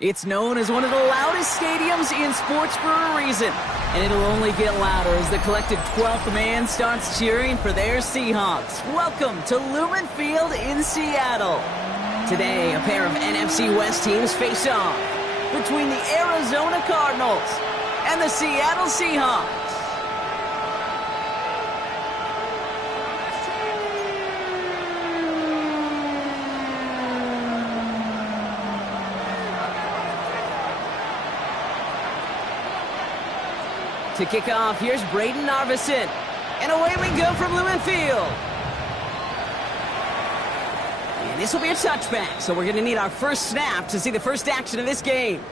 It's known as one of the loudest stadiums in sports for a reason. And it'll only get louder as the collective 12th man starts cheering for their Seahawks. Welcome to Lumen Field in Seattle. Today, a pair of NFC West teams face off between the Arizona Cardinals and the Seattle Seahawks. To kick off, here's Brayden Arvidsson. And away we go from Lumen Field. And this will be a touchback, so we're going to need our first snap to see the first action of this game.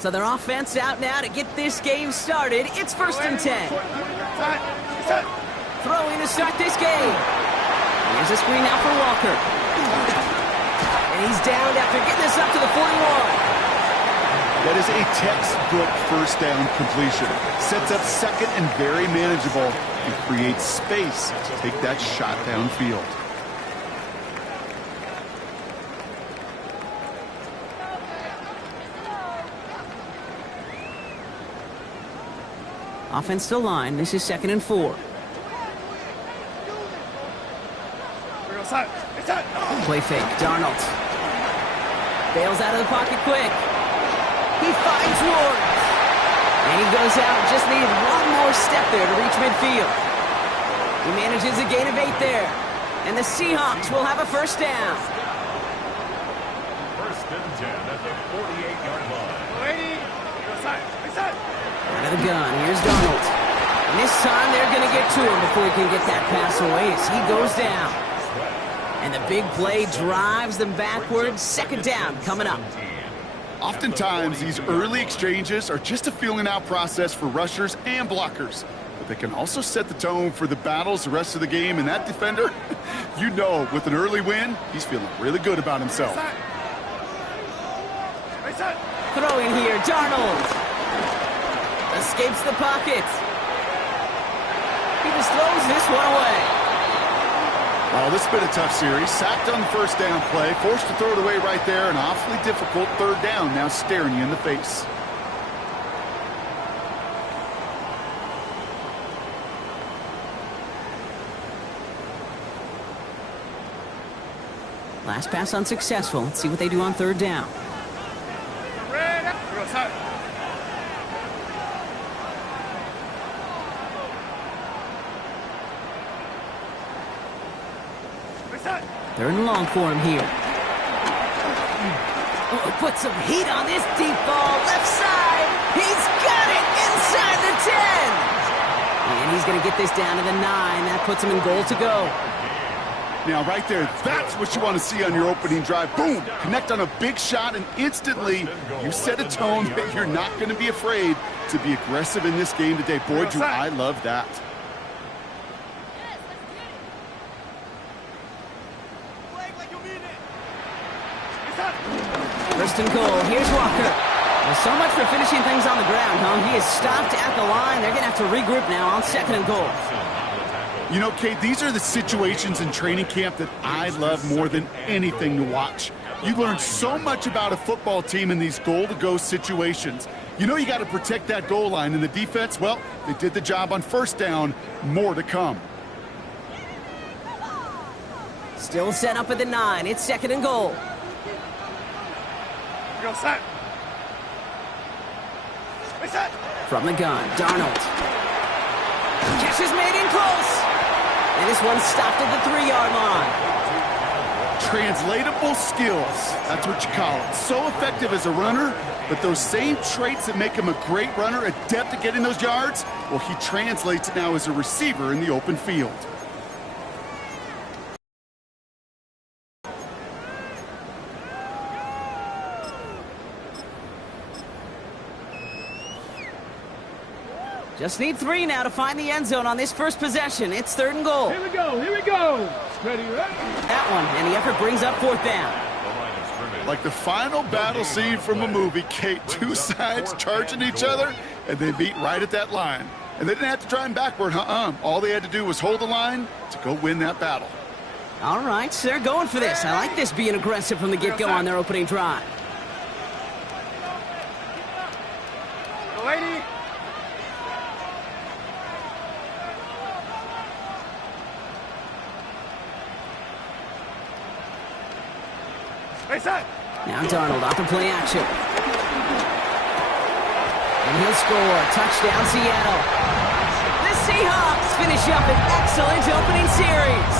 So their offense out now to get this game started. It's 1st and 10. Throwing to start this game. Here's a screen now for Walker. And he's downed after getting this up to the 41. That is a textbook first down completion. Sets up second and very manageable and creates space to take that shot downfield. Offense to line. This is 2nd and 4. Play fake. Darnold bails out of the pocket quick. He finds Ward. And he goes out. Just needed one more step there to reach midfield. He manages a gain of 8 there. And the Seahawks will have a first down. 1st and 10 at the 48-yard line. Out of the gun, here's Darnold. And this time they're going to get to him before he can get that pass away as he goes down. And the big play drives them backwards. 2nd down coming up. Oftentimes, these early exchanges are just a feeling out process for rushers and blockers. But they can also set the tone for the battles the rest of the game. And that defender, you know, with an early win, he's feeling really good about himself. Throwing here, Darnold. Escapes the pocket. He just throws this one away. Oh, this has been a tough series. Sacked on the first down play. Forced to throw it away right there. An awfully difficult 3rd down now staring you in the face. Last pass unsuccessful. Let's see what they do on 3rd down. They're in long for him here. Oh, put some heat on this deep ball. Left side. He's got it inside the 10. And he's going to get this down to the 9. That puts him in goal to go. Now, right there, that's what you want to see on your opening drive. Boom! Connect on a big shot, and instantly you set a tone that you're not going to be afraid to be aggressive in this game today. Boy, do I love that. 1st and goal. Here's Walker. Well, so much for finishing things on the ground, huh? He is stopped at the line. They're going to have to regroup now on 2nd and goal. You know, Kate, these are the situations in training camp that I love more than anything to watch. You learn so much about a football team in these goal-to-go situations. You know you got to protect that goal line, and the defense, well, they did the job on 1st down. More to come. Still set up at the 9. It's 2nd and goal. From the gun, Darnold. Catch is made in close. And this one stopped at the 3-yard line. Translatable skills. That's what you call it. So effective as a runner, but those same traits that make him a great runner, adept at getting those yards, well, he translates it now as a receiver in the open field. Just need 3 now to find the end zone on this first possession. It's 3rd and goal. Here we go, here we go. That one, and the effort brings up fourth down. Like the final battle scene from a movie, Kate. Two sides charging each other, and they meet right at that line. And they didn't have to drive backward, All they had to do was hold the line to go win that battle. All right, so they're going for this. I like this being aggressive from the get-go on their opening drive. Lady. Now Darnold off the play action. And he'll score. Touchdown, Seattle. The Seahawks finish up an excellent opening series.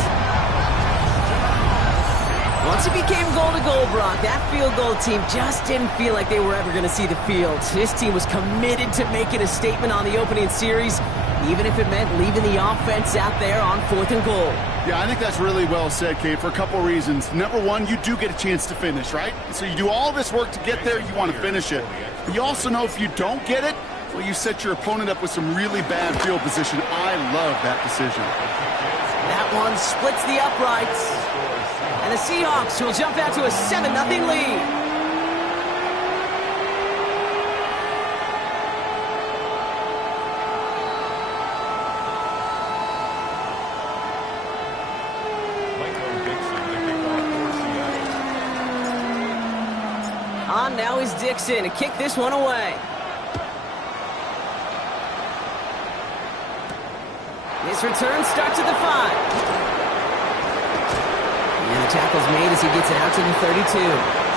Once it became goal-to-goal, Brock, that field goal team just didn't feel like they were ever going to see the field. This team was committed to making a statement on the opening series, even if it meant leaving the offense out there on 4th and goal. Yeah, I think that's really well said, Kate, for a couple of reasons. Number one, you do get a chance to finish, right? So you do all this work to get there, you want to finish it. But you also know if you don't get it, well, you set your opponent up with some really bad field position. I love that decision. That one splits the uprights. And the Seahawks will jump out to a 7-0 lead. On now is Dixon to kick this one away. His return starts at the 5. And the tackle's made as he gets it out to the 32.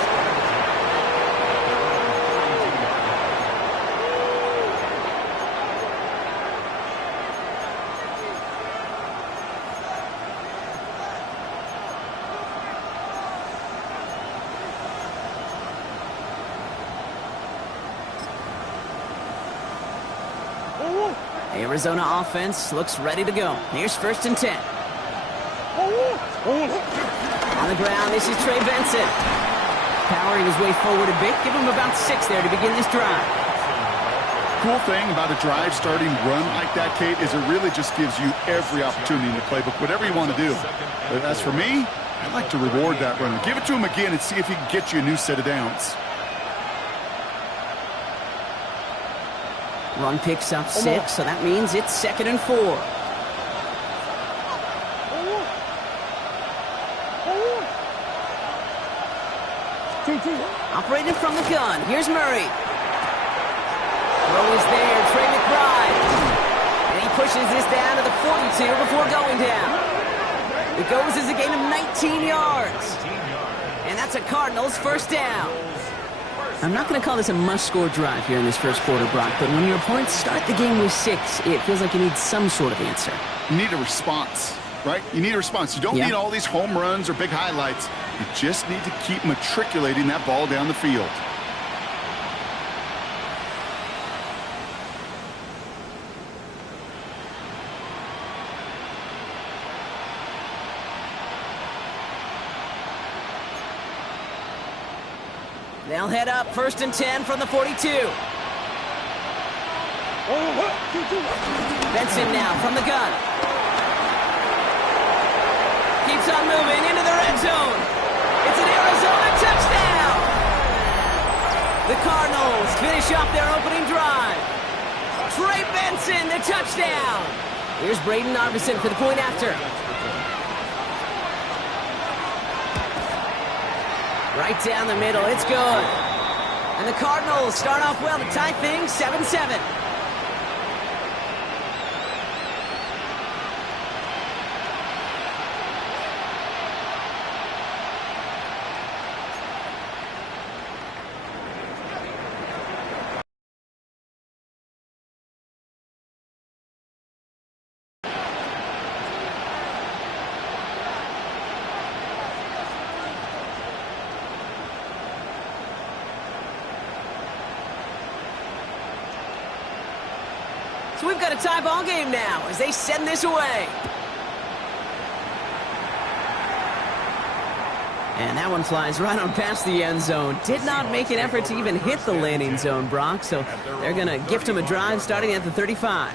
Arizona offense looks ready to go. Here's 1st and 10. On the ground, this is Trey Benson. Powering his way forward a bit. Give him about 6 there to begin this drive. Cool thing about a drive starting run like that, Kate, is it really just gives you every opportunity in the playbook, whatever you want to do. But as for me, I'd like to reward that runner. Give it to him again and see if he can get you a new set of downs. Run picks up 6, so that means it's 2nd and 4. Operated from the gun. Here's Murray. Throw is there. Trey McBride. And he pushes this down to the 42 before going down. It goes as a gain of 19 yards. And that's a Cardinals 1st down. I'm not going to call this a must-score drive here in this 1st quarter, Brock, but when your opponents start the game with 6, it feels like you need some sort of answer. You need a response, right? You need a response. You don't need all these home runs or big highlights. You just need to keep matriculating that ball down the field. They'll head up 1st and 10 from the 42. Benson now from the gun. Keeps on moving into the red zone. It's an Arizona touchdown. The Cardinals finish off their opening drive. Trey Benson, the touchdown. Here's Braden Arvison for the point after. Right down the middle, it's good. And the Cardinals start off well to tie things 7-7. So we've got a tie ball game now as they send this away. And that one flies right on past the end zone. Did not make an effort to even hit the landing zone, Brock, so they're going to gift him a drive starting at the 35.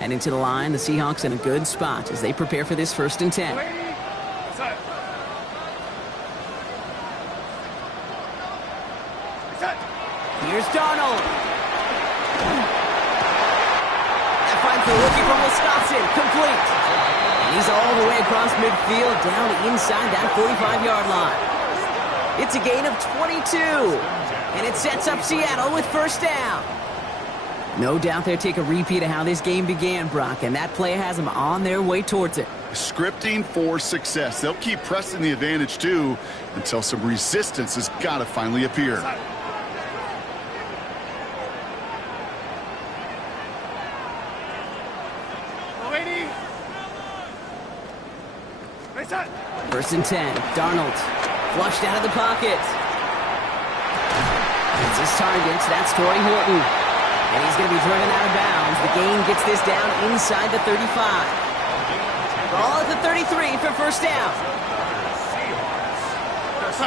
And into the line, the Seahawks in a good spot as they prepare for this 1st and 10. Here's Darnold. That finds the rookie from Wisconsin, complete. And he's all the way across midfield, down inside that 45-yard line. It's a gain of 22. And it sets up Seattle with 1st down. No doubt they'll take a repeat of how this game began, Brock, and that play has them on their way towards it. Scripting for success. They'll keep pressing the advantage, too, until some resistance has got to finally appear. First and 10. Darnold flushed out of the pocket. It's his target. That's Torrey Hilton. And he's going to be driven out of bounds. The gain gets this down inside the 35. Ball at the 33 for 1st down. First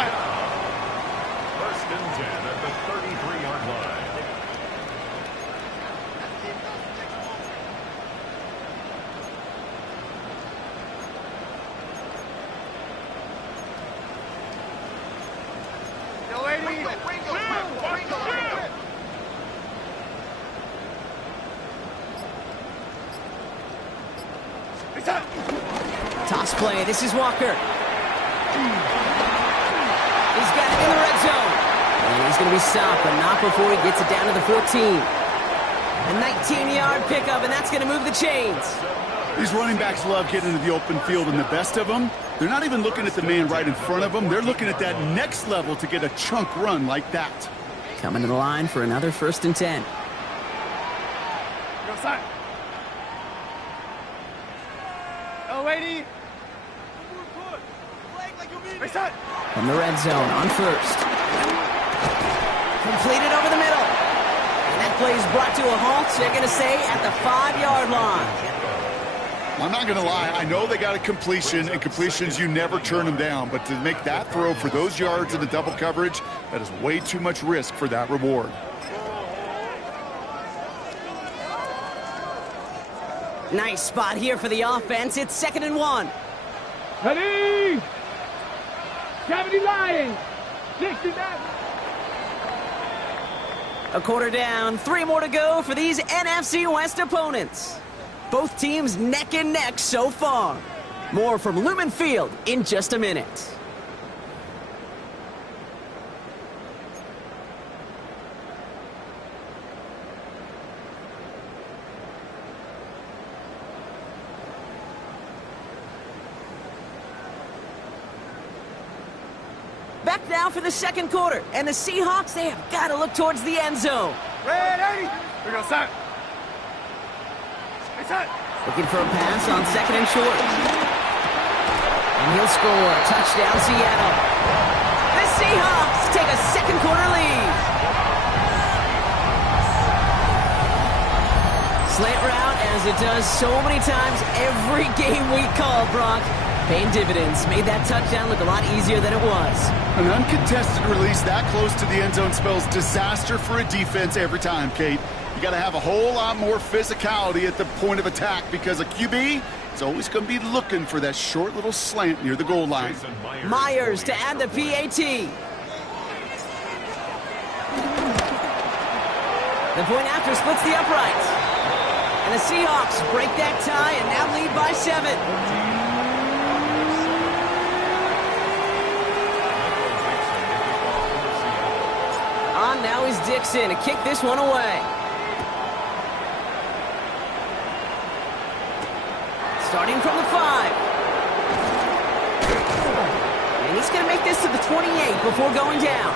and 10 at the 33-yard line. Toss play. This is Walker. He's got it in the red zone. And he's going to be stopped, but not before he gets it down to the 14. A 19-yard pickup, and that's going to move the chains. These running backs love getting into the open field, and the best of them, they're not even looking at the man right in front of them. They're looking at that next level to get a chunk run like that. Coming to the line for another 1st and 10. Go side. Oh, 80. From the red zone on 1st. Completed over the middle. And that play is brought to a halt, so they're going to say at the 5-yard line. I'm not going to lie. I know they got a completion, and completions, you never turn them down. But to make that throw for those yards in the double coverage, that is way too much risk for that reward. Nice spot here for the offense. It's 2nd and 1. Ready? 70 Lions. 69. A quarter down. 3 more to go for these NFC West opponents. Both teams neck and neck so far. More from Lumen Field in just a minute. Back now for the 2nd quarter, and the Seahawks, they have got to look towards the end zone. Ready? We go set. Looking for a pass on 2nd and short. And he'll score. Touchdown, Seattle. The Seahawks take a 2nd quarter lead. Slant route, as it does so many times every game we call, Brock. Paying dividends. Made that touchdown look a lot easier than it was. An uncontested release that close to the end zone spells disaster for a defense every time, Kate. You got to have a whole lot more physicality at the point of attack because a QB is always going to be looking for that short little slant near the goal line. Myers to add the PAT. The point after splits the uprights. And the Seahawks break that tie and now lead by 7. On now is Dixon to kick this one away. Starting from the 5. And he's going to make this to the 28 before going down.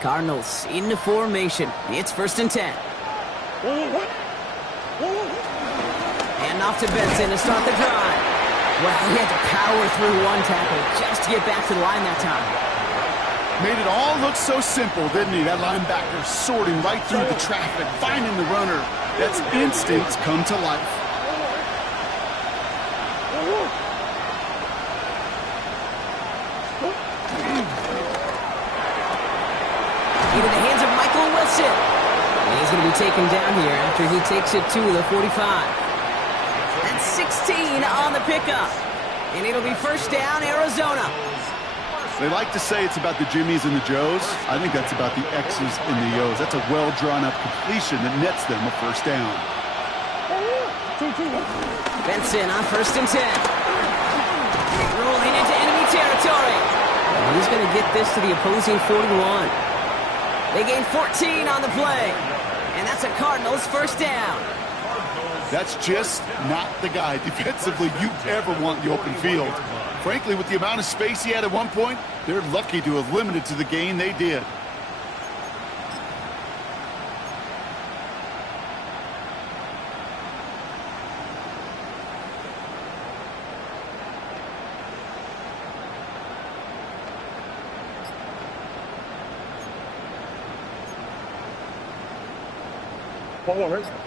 Cardinals into formation. It's 1st and 10. And off to Benson to start the drive. Well, he had to power through one tackle just to get back to the line that time. Made it all look so simple, didn't he? That linebacker sorting right through the traffic, finding the runner. That's instincts come to life. Into the hands of Michael Wilson. And he's going to be taken down here after he takes it to the 45. That's 16 on the pickup. And it'll be first down, Arizona. They like to say it's about the Jimmies and the Joes. I think that's about the X's and the O's. That's a well-drawn-up completion that nets them a first down. Benson on 1st and 10. Rolling into enemy territory. And he's going to get this to the opposing 41. They gain 14 on the play. And that's a Cardinals first down. That's just not the guy defensively you ever want in the open field. Frankly, with the amount of space he had at one point, they're lucky to have limited to the gain they did.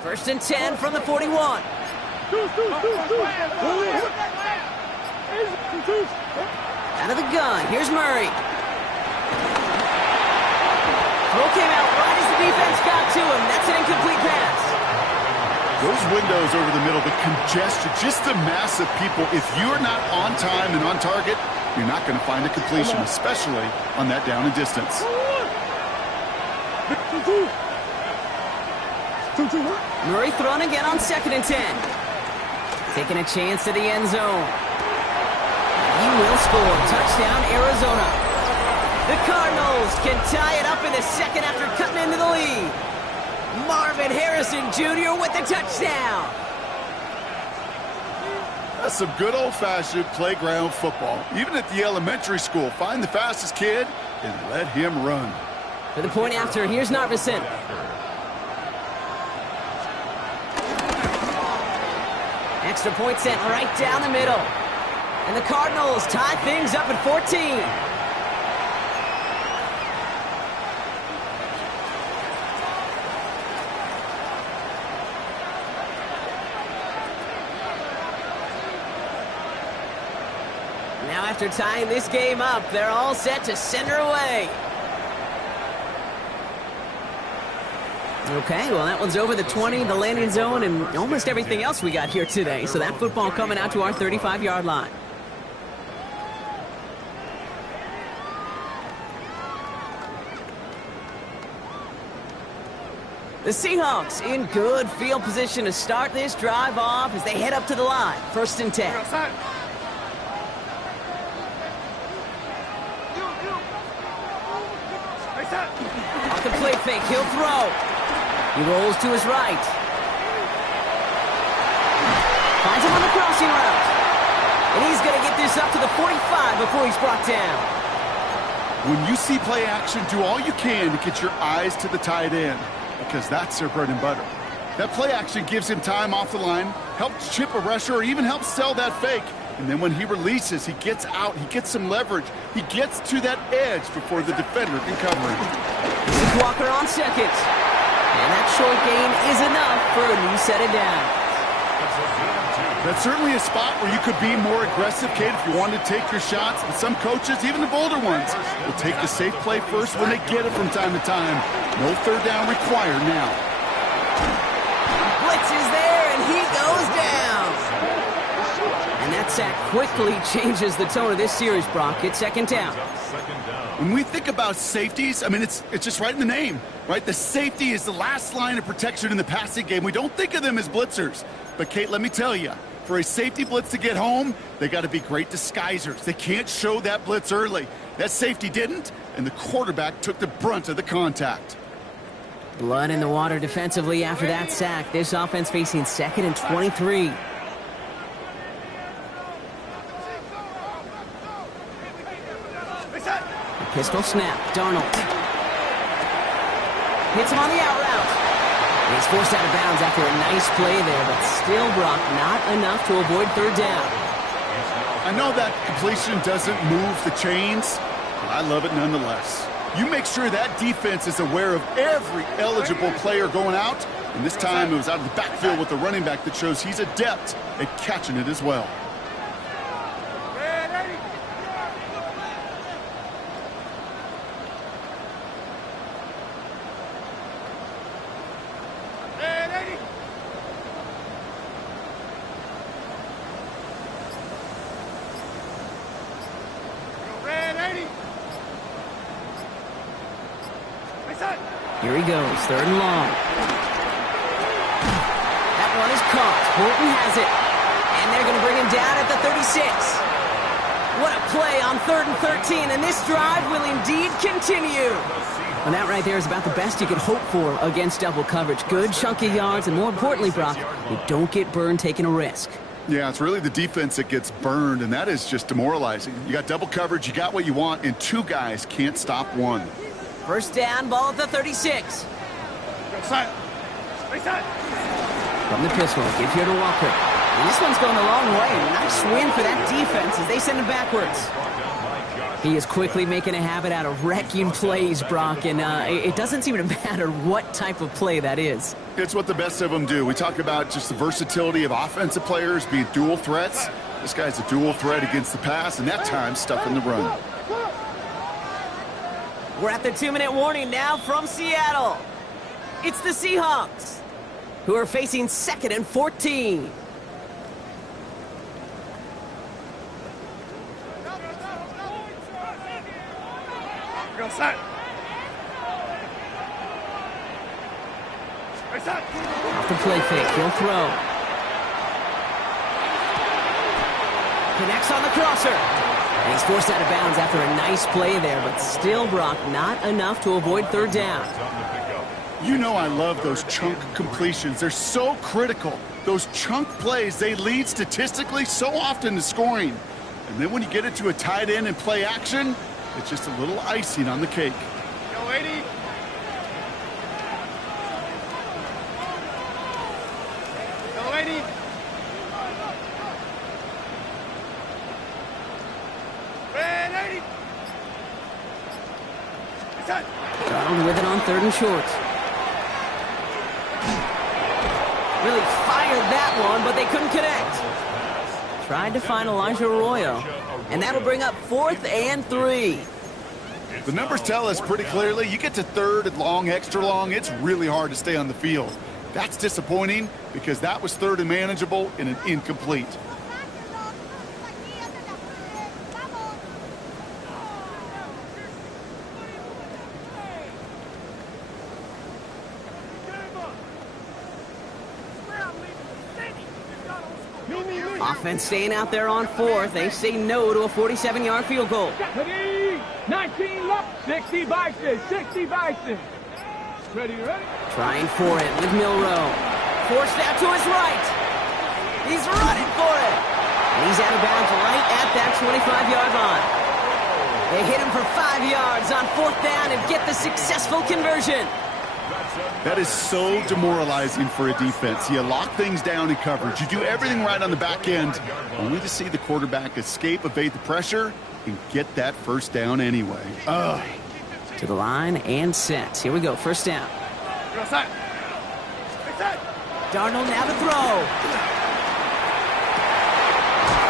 First and 10 from the 41. Out of the gun, here's Murray. Throw came out right as the defense got to him. That's an incomplete pass. Those windows over the middle, the congestion, just the mass of people. If you're not on time and on target, you're not going to find a completion, especially on that down and distance. Murray thrown again on 2nd and 10. Taking a chance to the end zone. He will score. Touchdown, Arizona. The Cardinals can tie it up in the second after cutting into the lead. Marvin Harrison Jr. with the touchdown. That's some good old-fashioned playground football. Even at the elementary school, find the fastest kid and let him run. For the point after, here's Narveson. Extra point sent right down the middle. And the Cardinals tie things up at 14. Now after tying this game up, they're all set to send her away. Okay, well, that one's over the 20, the landing zone, and almost everything else we got here today. So that football coming out to our 35-yard line. The Seahawks in good field position to start this drive off as they head up to the line. 1st and 10. Off the play fake, he'll throw. He rolls to his right. Finds him on the crossing route. And he's going to get this up to the 45 before he's brought down. When you see play action, do all you can to get your eyes to the tight end, because that's their bread and butter. That play action gives him time off the line, helps chip a rusher, or even helps sell that fake. And then when he releases, he gets out, he gets some leverage. He gets to that edge before the defender can cover him. This is Walker on 2nd. And that short gain is enough for a new set of downs. That's certainly a spot where you could be more aggressive, Kate, if you wanted to take your shots. And some coaches, even the bolder ones, will take the safe play first when they get it from time to time. No third down required now. Blitz is there, and he goes down. And that sack quickly changes the tone of this series, Brock. It's 2nd down. When we think about safeties, I mean, it's just right in the name, right? The safety is the last line of protection in the passing game. We don't think of them as blitzers. But, Kate, let me tell you, for a safety blitz to get home, they got to be great disguisers. They can't show that blitz early. That safety didn't, and the quarterback took the brunt of the contact. Blood in the water defensively after that sack. This offense facing 2nd and 23. Pistol snap, Darnold. Hits him on the out route. He's forced out of bounds after a nice play there, but still, Brock, not enough to avoid 3rd down. I know that completion doesn't move the chains, but I love it nonetheless. You make sure that defense is aware of every eligible player going out, and this time it was out of the backfield with the running back that shows he's adept at catching it as well. Here he goes, 3rd and long. That one is caught. Horton has it. And they're going to bring him down at the 36. What a play on 3rd and 13, and this drive will indeed continue. And that right there is about the best you could hope for against double coverage. Good chunky yards, and more importantly, Brock, you don't get burned taking a risk. Yeah, it's really the defense that gets burned, and that is just demoralizing. You got double coverage, you got what you want, and 2 guys can't stop one. 1st down, ball at the 36. From the pistol, give here to Walker. And this one's going a long way. Nice win for that defense as they send him backwards. He is quickly making a habit out of wrecking plays, Brock, and it doesn't seem to matter what type of play that is. It's what the best of them do. We talk about just the versatility of offensive players being dual threats. This guy's a dual threat against the pass, and that time stuffing the run. We're at the 2-minute warning now from Seattle. It's the Seahawks, who are facing 2nd and 14. Go set. Off the play fake, he'll throw. Connects on the crosser. And he's forced out of bounds after a nice play there, but still, Brock, not enough to avoid 3rd down. You know I love those chunk completions. They're so critical. Those chunk plays, they lead statistically so often to scoring. And then when you get it to a tight end and play action, it's just a little icing on the cake. Go 80. Go 80. Donald with it on 3rd and short. Really fired that one, but they couldn't connect. Tried to find Elijah Arroyo, and that'll bring up 4th and 3. The numbers tell us pretty clearly, you get to 3rd and long, extra long, it's really hard to stay on the field. That's disappointing because that was 3rd and manageable and an incomplete. Offense staying out there on 4th. They say no to a 47-yard field goal. 19 left. 60 Bison. 60 Bison. Ready? Trying for it with Milroe. Forced out to his right. He's running for it. And he's out of bounds right at that 25-yard line. They hit him for 5 yards on 4th down and get the successful conversion. That is so demoralizing for a defense. You lock things down in coverage. You do everything right on the back end, only to see the quarterback escape, evade the pressure, and get that 1st down anyway. Ugh. To the line and set. Here we go, 1st down. Darnold now to throw.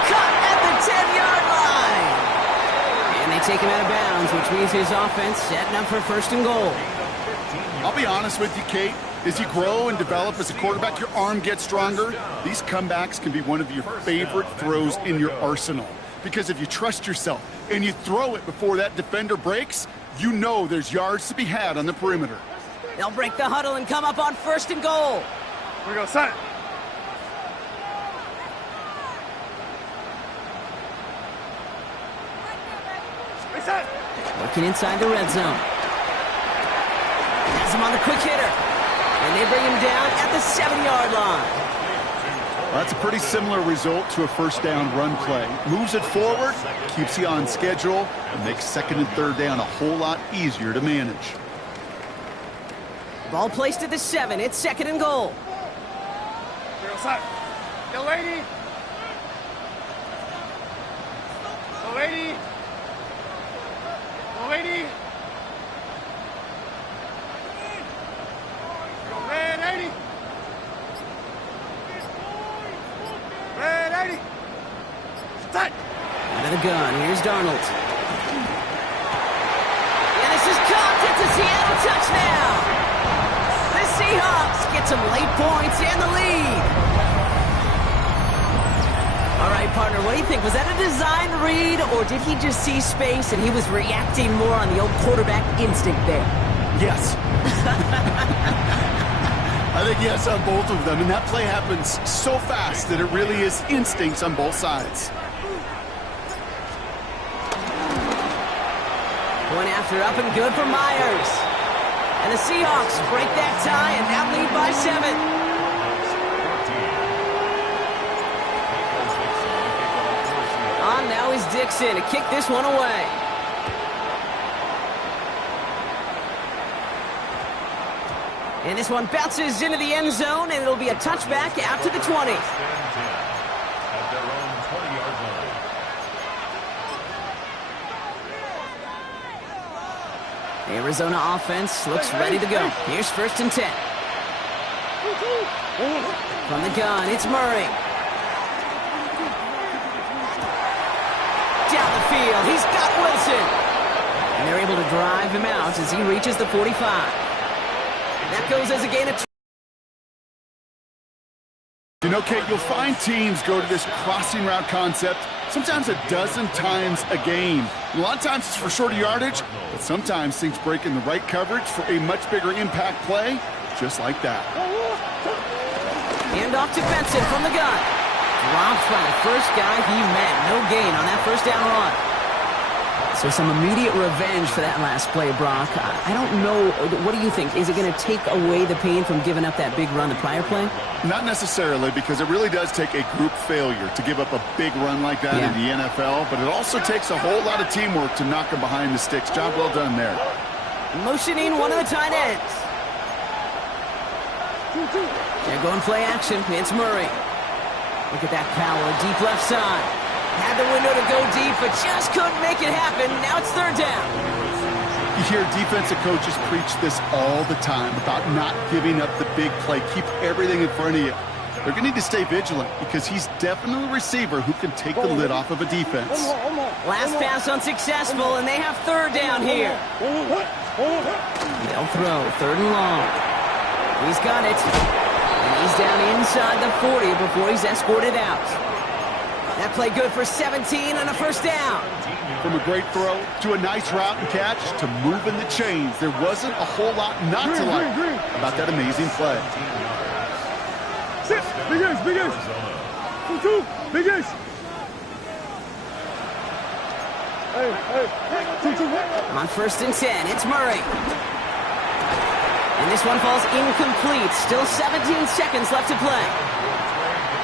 Caught at the 10-yard line. And they take him out of bounds, which means his offense setting up for 1st and goal. I'll be honest with you, Kate. As you grow and develop as a quarterback, your arm gets stronger. These comebacks can be one of your favorite throws in your arsenal. Because if you trust yourself and you throw it before that defender breaks, you know there's yards to be had on the perimeter. They'll break the huddle and come up on 1st and goal. We go set. Reset. Working inside the red zone. Has him on the quick hitter. And they bring him down at the 7-yard line. Well, that's a pretty similar result to a 1st down run play. Moves it forward, keeps you on schedule, and makes 2nd and 3rd down a whole lot easier to manage. Ball placed at the 7. It's 2nd and goal. Go lady. 80. Go 80. Red 80. Red 80. Set. Out of the gun. Here's Darnold. And this is caught. It's a Seattle touchdown. The Seahawks get some late points and the lead. All right, partner, what do you think? Was that a design read, or did he just see space and he was reacting more on the old quarterback instinct there? Yes. I think yes on both of them, and that play happens so fast that it really is instincts on both sides. Going after up and good for Myers. And the Seahawks break that tie and now lead by 7. On now is Dixon to kick this one away. And this one bounces into the end zone, and it'll be a touchback out to the 20. At their own 20-yard line. Arizona offense looks ready to go. Here's 1st and 10. From the gun, it's Murray. Down the field, he's got Wilson. And they're able to drive him out as he reaches the 45. That goes as a gain of 2. You know, Kate, you'll find teams go to this crossing route concept sometimes a dozen times a game. A lot of times it's for shorter yardage, but sometimes things break in the right coverage for a much bigger impact play, just like that. Hand off to Benson from the gun. Dropped by the first guy he met. No gain on that first down run. So some immediate revenge for that last play, Brock. I don't know. What do you think? Is it going to take away the pain from giving up that big run the prior play? Not necessarily, because it really does take a group failure to give up a big run like that in the NFL, but it also takes a whole lot of teamwork to knock them behind the sticks. Job well done there. Motioning one of the tight ends. They're going play action. It's Murray. Look at that power, deep left side. Had the window to go deep, but just couldn't make it happen. Now it's 3rd down. You hear defensive coaches preach this all the time about not giving up the big play. Keep everything in front of you. They're going to need to stay vigilant because he's definitely a receiver who can take the lid off of a defense. Last pass unsuccessful, and they have 3rd down here. They'll throw 3rd and long. He's got it. And he's down inside the 40 before he's escorted out. That play good for 17 and a 1st down. From a great throw to a nice route and catch to moving the chains, there wasn't a whole lot not to like about that amazing play. Sit. Big ace. Big ace. 2-2. Big ace. Hey. 2-2. On 1st and 10, it's Murray. And this one falls incomplete. Still 17 seconds left to play.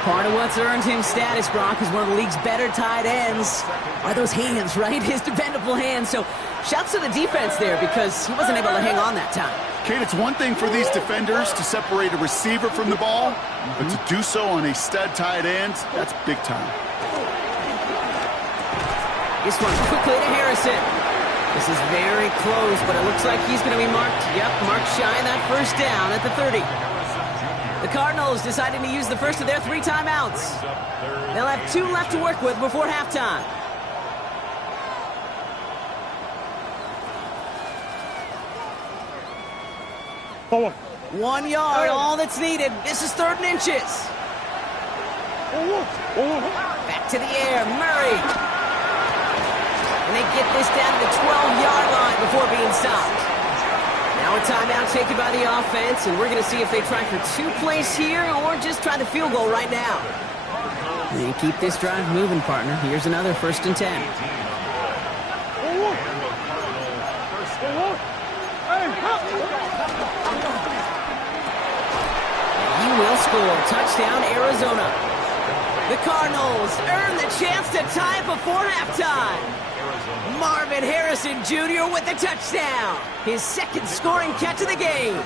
Part of what's earned him status, Brock, is one of the league's better tight ends. Are those hands, right? His dependable hands. So shouts to the defense there because he wasn't able to hang on that time. Kate, it's one thing for these defenders to separate a receiver from the ball, but to do so on a stud tight end, that's big time. This one quickly to Harrison. This is very close, but it looks like he's going to be marked. Yep, marked shy of that 1st down at the 30. The Cardinals deciding to use the first of their 3 timeouts. They'll have 2 left to work with before halftime. Forward. 1 yard, all that's needed. This is 3rd and inches. Back to the air, Murray. And they get this down to the 12-yard line before being stopped. Now a timeout taken by the offense, and we're going to see if they try for 2 plays here or just try the field goal right now. And keep this drive moving, partner. Here's another 1st and 10. He will score. Touchdown, Arizona. The Cardinals earn the chance to tie before halftime. Marvin Harrison Jr. with the touchdown. His 2nd scoring catch of the game.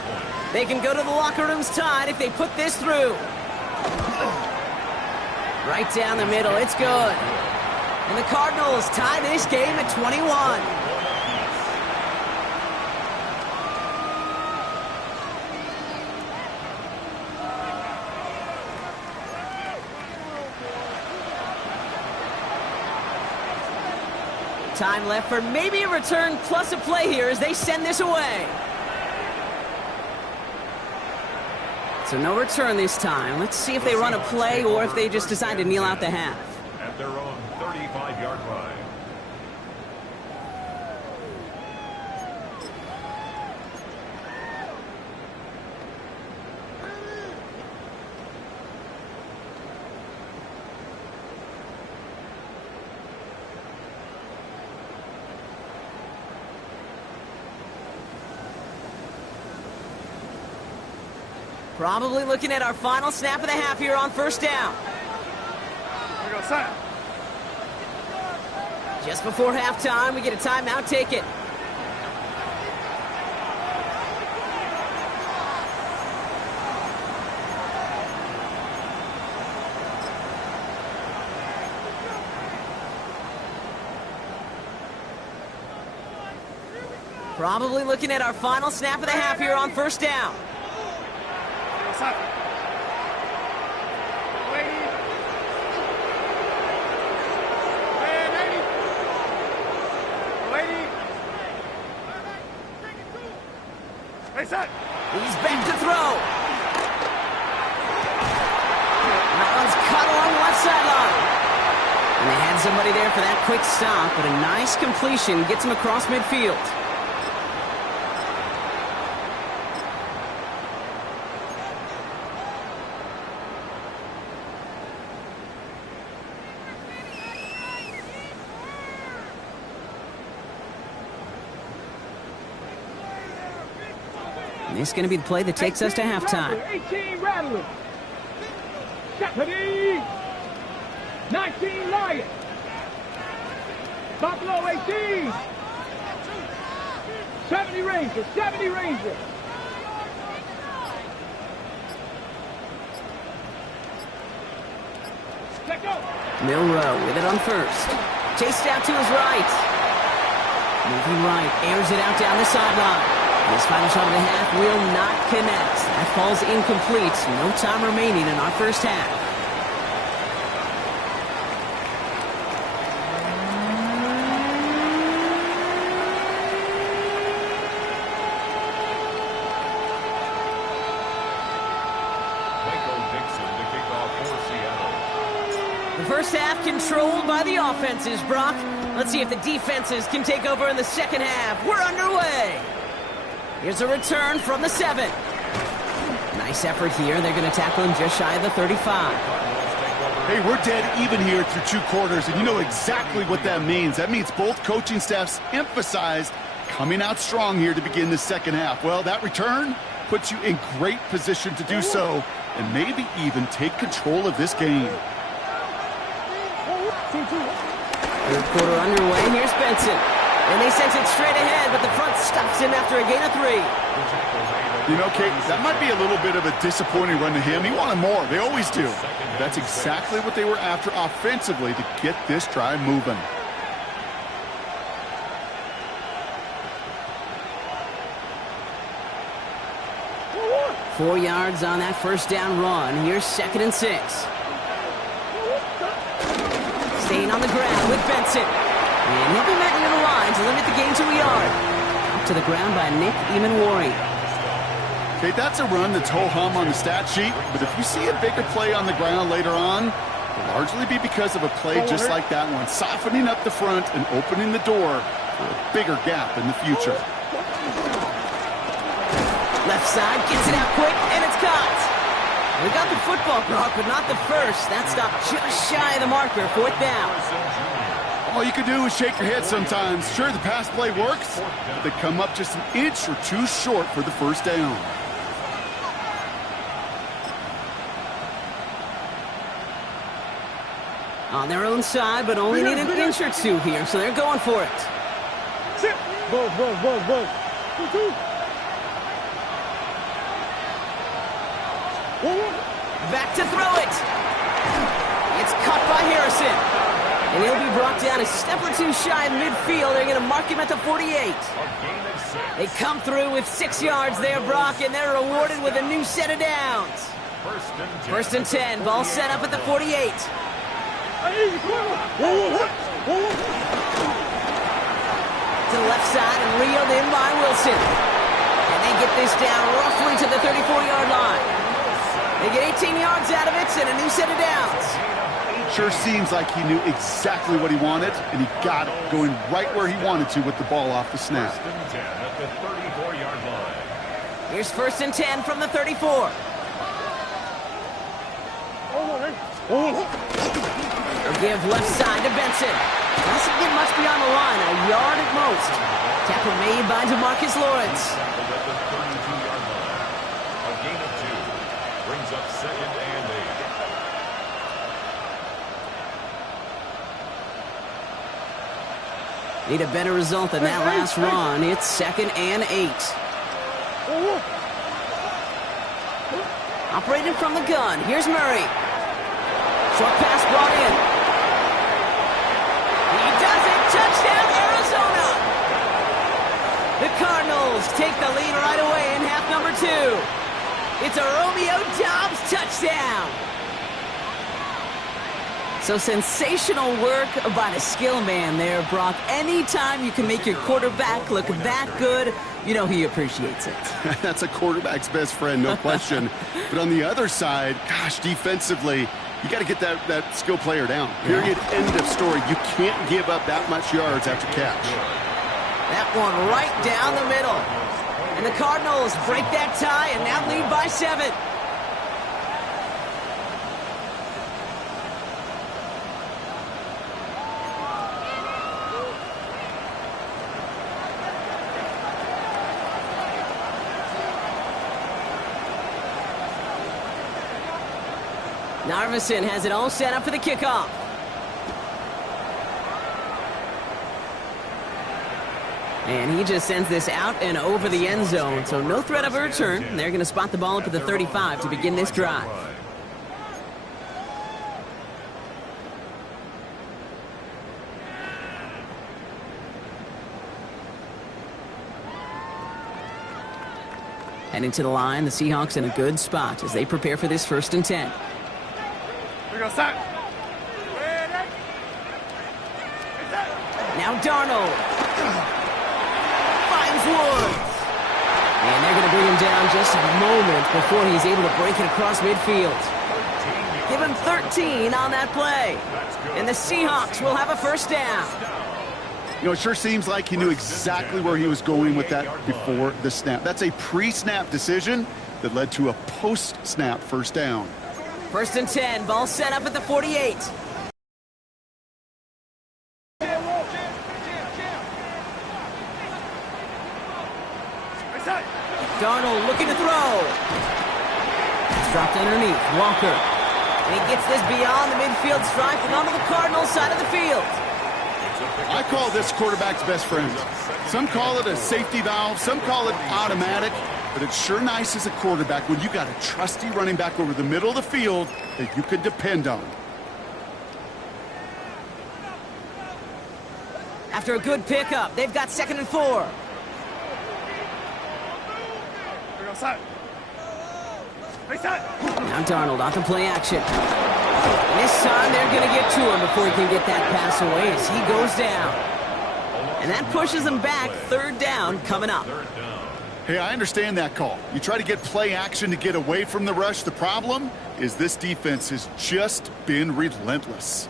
They can go to the locker rooms tied if they put this through. Right down the middle. It's good. And the Cardinals tie this game at 21. Time left for maybe a return plus a play here as they send this away. So no return this time. Let's see if they run a play or if they just decide to kneel out the half. At their own 35-yard line. Probably looking at our final snap of the half here on first down. Here we go, son. Just before halftime, we get a timeout. Take it. Probably looking at our final snap of the half here on first down. Son. Hey, son. He's back to throw. That one's cut along the left sideline. And they had somebody there for that quick stop, but a nice completion gets him across midfield. This is going to be the play that takes us to halftime. 18 Rattler. 19 Lion. Buffalo 18. 70 Rangers. 70 Rangers. Let go. Milrow with it on first. Chased out to his right. Moving right, airs it out down the sideline. This final shot of the half will not connect. That falls incomplete. No time remaining in our first half. Michael Dixon to kick off for Seattle. The first half controlled by the offenses, Brock. Let's see if the defenses can take over in the second half. We're underway. Here's a return from the 7. Nice effort here. They're going to tackle him just shy of the 35. Hey, we're dead even here through 2 quarters, and you know exactly what that means. That means both coaching staffs emphasized coming out strong here to begin the second half. Well, that return puts you in great position to do so and maybe even take control of this game. Third quarter underway. Here's Benson. And they sent it straight ahead, but the front stops him after a gain of 3. You know, Kate, that might be a little bit of a disappointing run to him. He wanted more. They always do. That's exactly what they were after offensively to get this drive moving. Four yards on that first down run. Here's 2nd and 6. Staying on the ground with Benson. And he'll be met near the line to limit the gain to a yard. Up to the ground by Nick Eamon-Wari. Okay, that's a run that's ho-hum on the stat sheet, but if you see a bigger play on the ground later on, it'll largely be because of a play just like that one, softening up the front and opening the door for a bigger gap in the future. Left side, gets it out quick, and it's caught. We got the football, Brock, but not the first. That stopped just shy of the marker, 4th down. All you can do is shake your head sometimes. Sure, the pass play works, but they come up just an inch or 2 short for the first down. On their own side, but only need an inch or 2 here, so they're going for it. Sit. Buzz. 2-2. Back to throw it. It's caught by Harrison. And he'll be brought down a step or two shy of midfield. They're going to mark him at the 48. They come through with 6 yards there, Brock, and they're rewarded with a new set of downs. First and 10. Ball set up at the 48. To the left side and reeled in by Wilson. And they get this down roughly to the 34-yard line. They get 18 yards out of it and a new set of downs. Sure seems like he knew exactly what he wanted, and he got it, going right where he wanted to with the ball off the snap. First and 10 at the 34-yard line. Here's first and 10 from the 34. They'll give left side to Benson. Doesn't get much beyond the line, a yard at most. Tackle made by DeMarcus Lawrence. At the 32-yard line. A gain of 2 brings up second and 8. Need a better result than that last run. It's second and 8. Operating from the gun. Here's Murray. Short pass brought in. He does it. Touchdown, Arizona. The Cardinals take the lead right away in half number 2. It's a Romeo Doubs touchdown. So sensational work by the skill man there, Brock. Anytime you can make your quarterback look that good, you know he appreciates it. That's a quarterback's best friend, no question. But on the other side, gosh, defensively, you got to get that skill player down. Period, end of story. You can't give up that much yards after catch. That one right down the middle. And the Cardinals break that tie and now lead by 7. Narveson has it all set up for the kickoff. And he just sends this out and over the end zone, so no threat of a return. They're going to spot the ball up at the 35 to begin this drive. Heading to the line, the Seahawks in a good spot as they prepare for this first and 10. Now Darnold finds Woods. And they're going to bring him down just a moment before he's able to break it across midfield. Give him 13 on that play. And the Seahawks will have a first down. You know, it sure seems like he knew exactly where he was going with that before the snap. That's a pre-snap decision that led to a post-snap first down. First and 10, ball set up at the 48. Darnold looking to throw. It's dropped underneath. Walker. And he gets this beyond the midfield stripe and onto the Cardinals side of the field. I call this quarterback's best friend. Some call it a safety valve, some call it automatic, but it's sure nice as a quarterback when you got a trusty running back over the middle of the field that you can depend on. After a good pickup, they've got second and 4. Now Darnold off the play action. And this time they're going to get to him before he can get that pass away as he goes down. And that pushes him back. Third down coming up. Hey, I understand that call. You try to get play action to get away from the rush. The problem is this defense has just been relentless.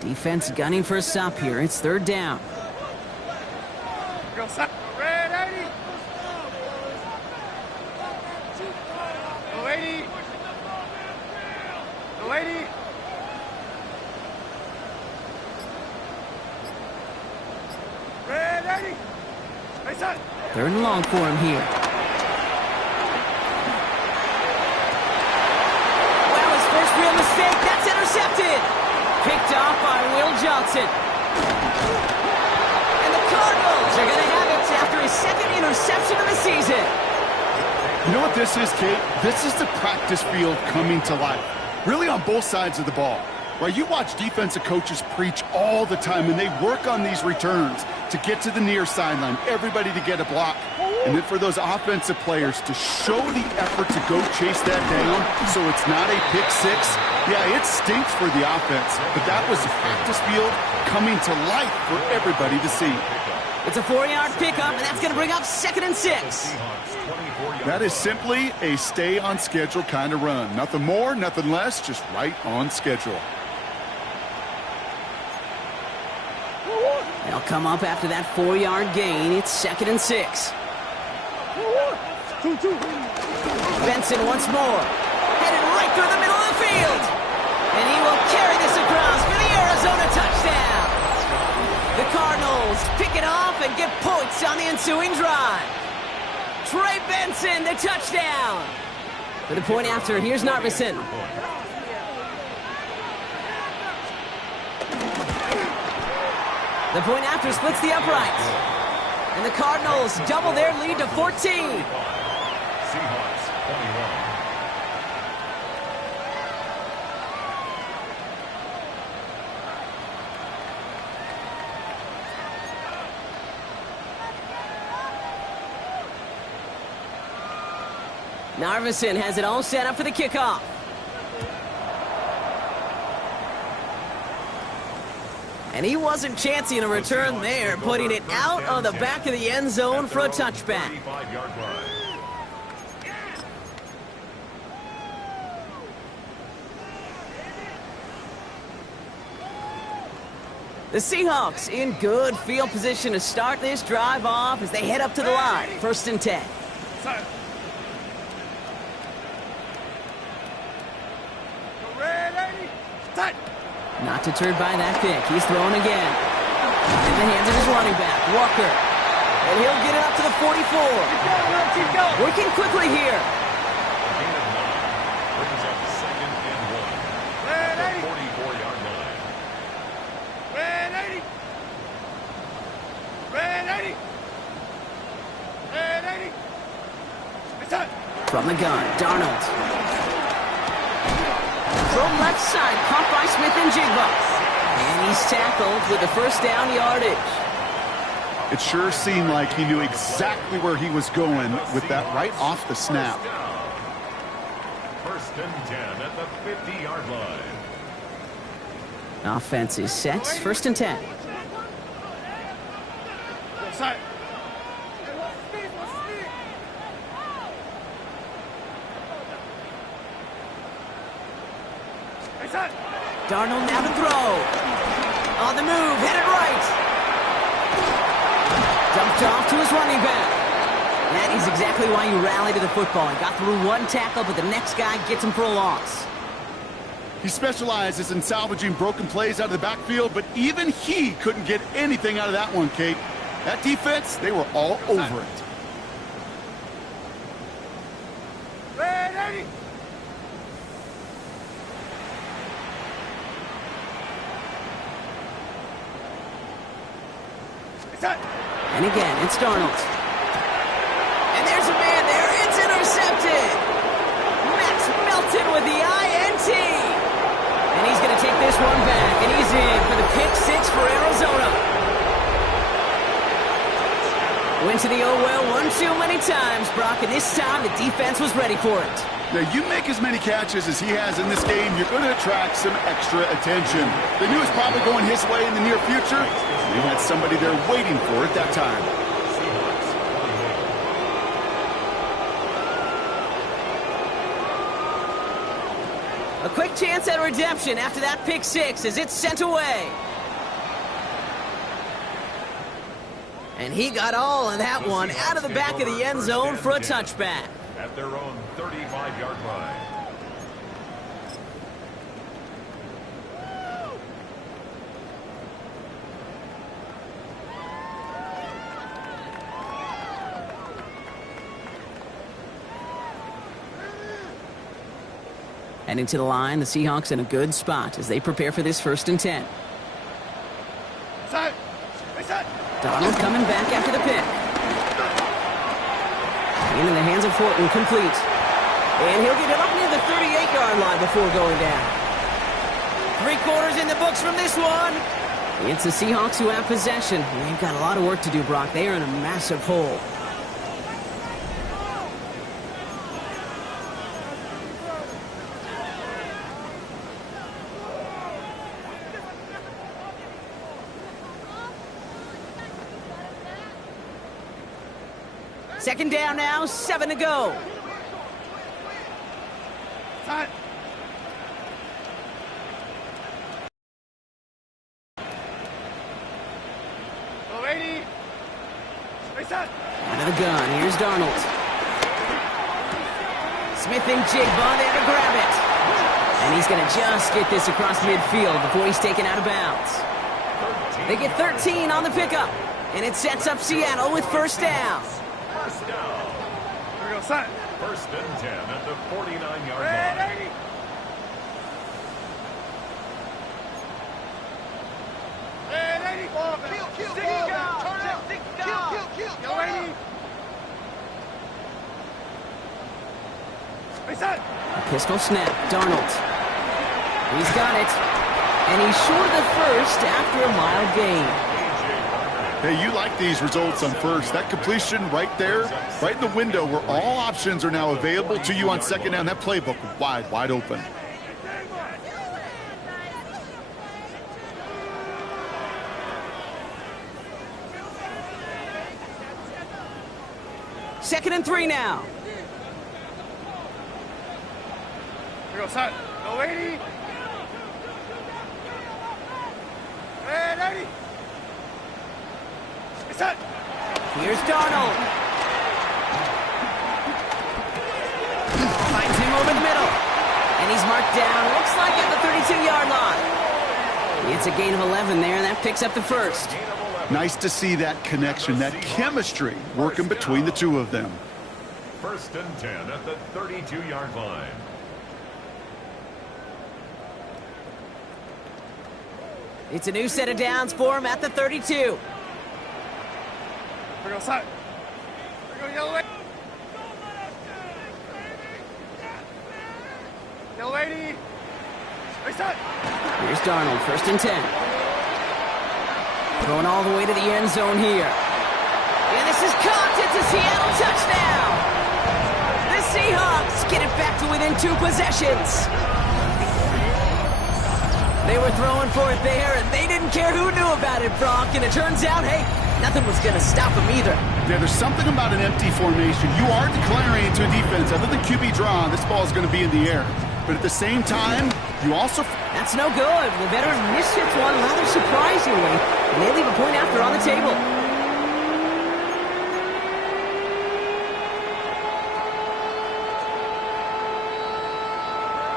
Defense gunning for a stop here. It's third down. Third and long for him here. Well, his first real mistake. That's intercepted. Picked off by Will Johnson. And the Cardinals are going to have it his second interception of the season. You know what this is, Kate? This is the practice field coming to life. Really on both sides of the ball. Right, you watch defensive coaches preach all the time, and they work on these returns to get to the near sideline, everybody to get a block. And then for those offensive players to show the effort to go chase that down so it's not a pick six. Yeah, it stinks for the offense, but that was the practice field coming to life for everybody to see. It's a 4-yard pickup, and that's going to bring up 2nd and 6. That is simply a stay on schedule kind of run. Nothing more, nothing less, just right on schedule. They'll come up after that 4-yard gain. It's 2nd and 6. Benson once more. Headed right through the middle of the field. And he will carry this across for the Arizona touchdown. The Cardinals pick it off and get points on the ensuing drive. Trey Benson, the touchdown. For the point after, here's Narveson. The point after splits the uprights. And the Cardinals double their lead to 14. Seahawks 21. Narveson has it all set up for the kickoff. And he wasn't chancing a return there, putting it out of the back of the end zone for a touchback. 35-yard line. The Seahawks in good field position to start this drive off as they head up to the line. 1st and 10. Not deterred by that pick. He's throwing again. In the hands of his running back, Walker. And he'll get it up to the 44. Working quickly here. Gain of 9 brings up 2nd and 1. The 44-yard line. From the gun, Darnold. From left side, caught by Smith and Jigba. And he's tackled with the 1st down yardage. It sure seemed like he knew exactly where he was going with that right off the snap. 1st and 10 at the 50-yard line. Offense is set. 1st and 10. Darnold now to throw. On the move, headed right. Dumped off to his running back. That is exactly why you rally to the football. He got through one tackle, but the next guy gets him for a loss. He specializes in salvaging broken plays out of the backfield, but even he couldn't get anything out of that one, Kate. That defense, they were all over it. And again, it's Darnold. And there's a man there. It's intercepted. Max Melton with the INT. And he's going to take this one back. And he's in for the pick 6 for Arizona. Went to the oh well one too many times, Brock. And this time the defense was ready for it. Now, you make as many catches as he has in this game, you're going to attract some extra attention. They knew it was probably going his way in the near future. They had somebody there waiting for it that time. A quick chance at redemption after that pick 6 as it's sent away. And he got all of that one out of the back of the end zone for a touchback. At their own 35-yard line. Heading to the line, the Seahawks in a good spot as they prepare for this 1st and 10. Donald coming back after the pick. Into the hands of Horton, complete. And he'll get it up near the 38-yard line before going down. 3 quarters in the books from this one. It's the Seahawks who have possession. They've got a lot of work to do, Brock. They are in a massive hole. Second down now, 7 to go. Time. Out of the gun, here's Darnold. Smith and Jigba there to grab it. And he's going to just get this across midfield before he's taken out of bounds. They get 13 on the pickup, and it sets up Seattle with first down. First down. Here we go, son. First and 10 at the 49-yard line. A pistol snap, Darnold. He's got it. And he's short of the first after a mild gain. Hey, you like these results on first. That completion right there, right in the window where all options are now available to you on second down. That playbook wide open. Second and 3 now. Here we go, son. Go 80. Ready. Set. Here's Darnold. Finds him over the middle. And he's marked down, looks like at the 32-yard line. It's a gain of 11 there, and that picks up the first. Nice to see that connection, that chemistry working between the two of them. First and 10 at the 32-yard line. It's a new set of downs for him at the 32. Here we go, son. Here we go, yellow lady. Yellow lady. Here's Darnold, first and 10. Going all the way to the end zone here. And this is caught. It's a Seattle touchdown. The Seahawks get it back to within 2 possessions. They were throwing for it there, and they didn't care who knew about it, Brock. And it turns out, hey, nothing was going to stop them either. Yeah, there's something about an empty formation. You are declaring to a defense, other than QB draw, this ball is going to be in the air. But at the same time, you also... That's no good. The veteran mishits one rather surprisingly, and they leave a point after on the table.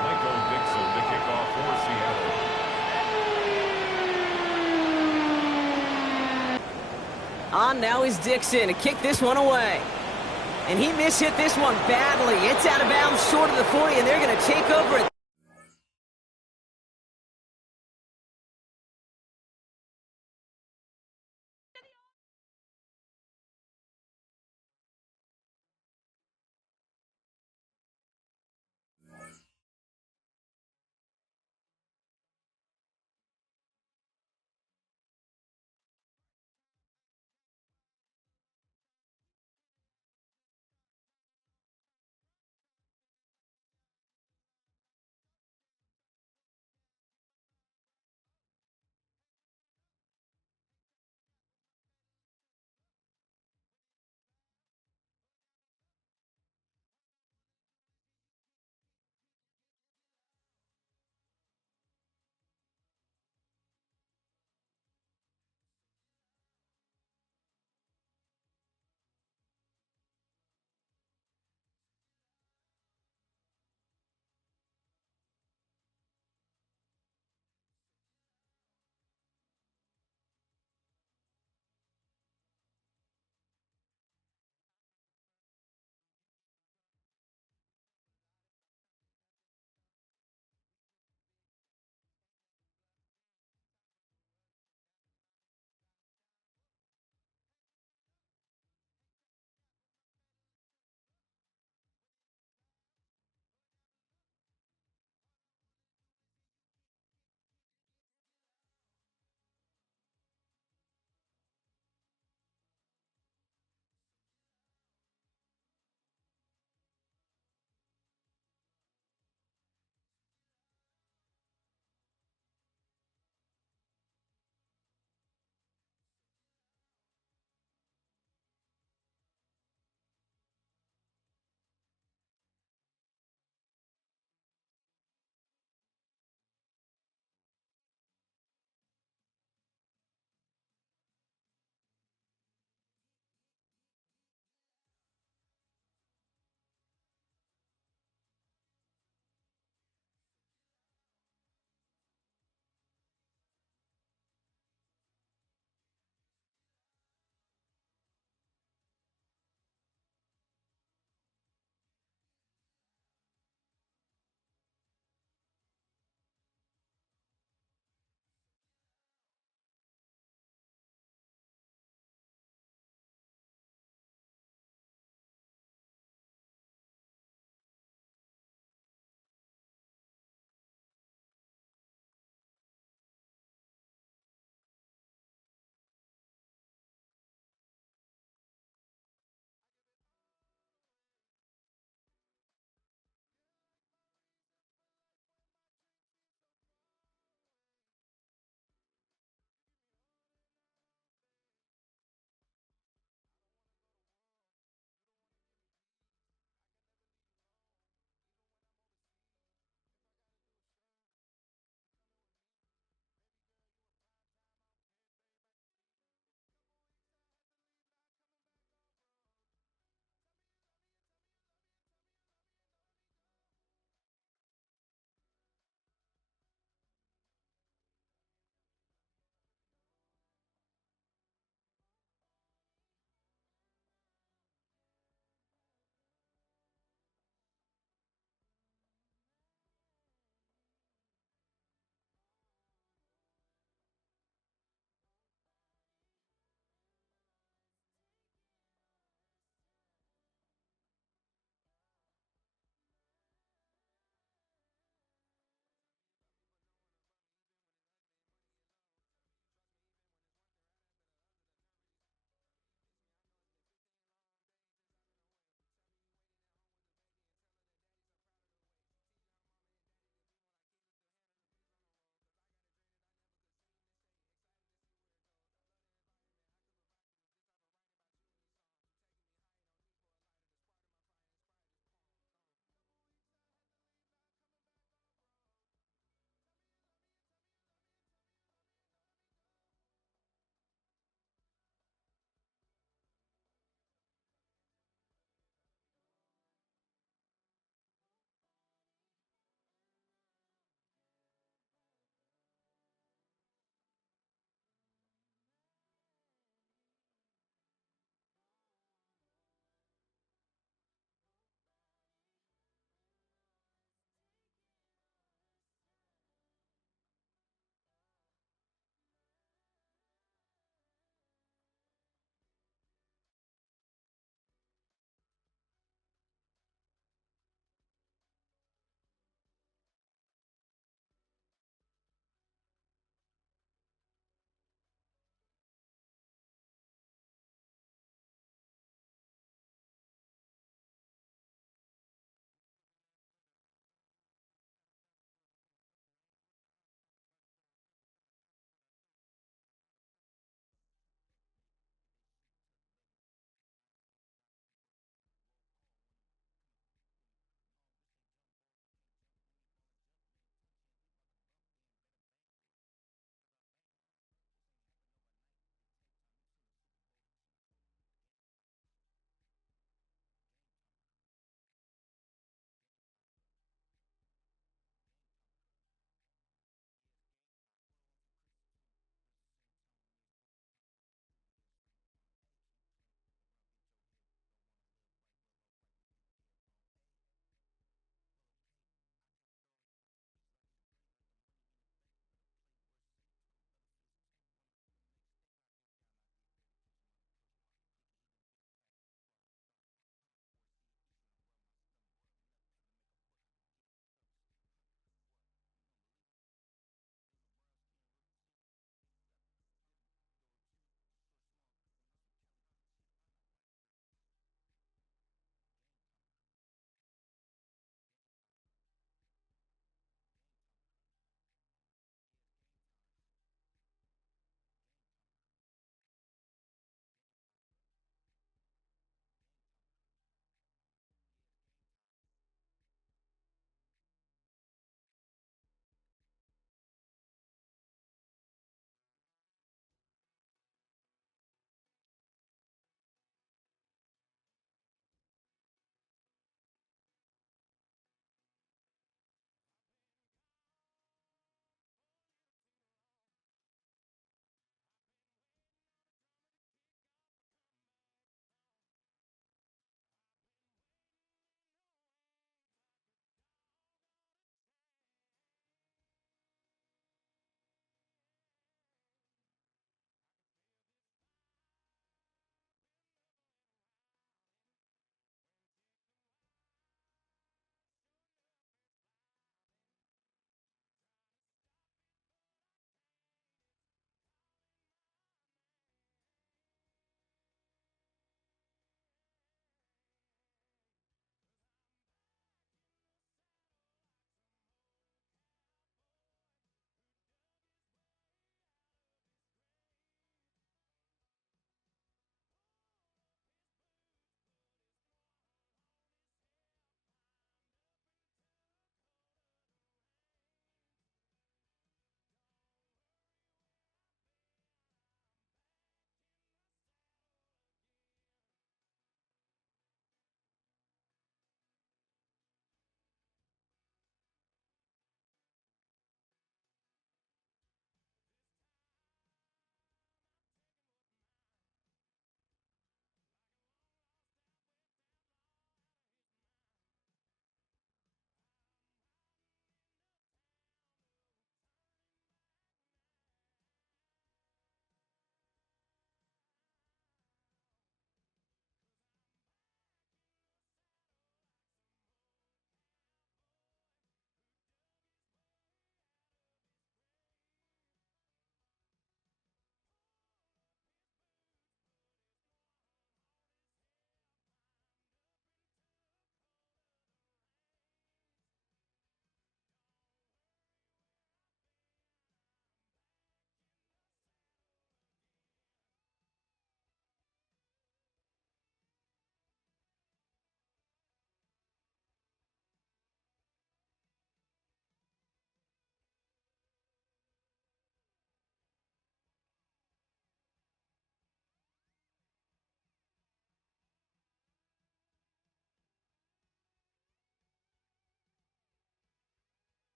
Michael Dixon to kick off for Seattle. On now is Dixon to kick this one away. And he mishit this one badly. It's out of bounds short of the 40, and they're going to take over it.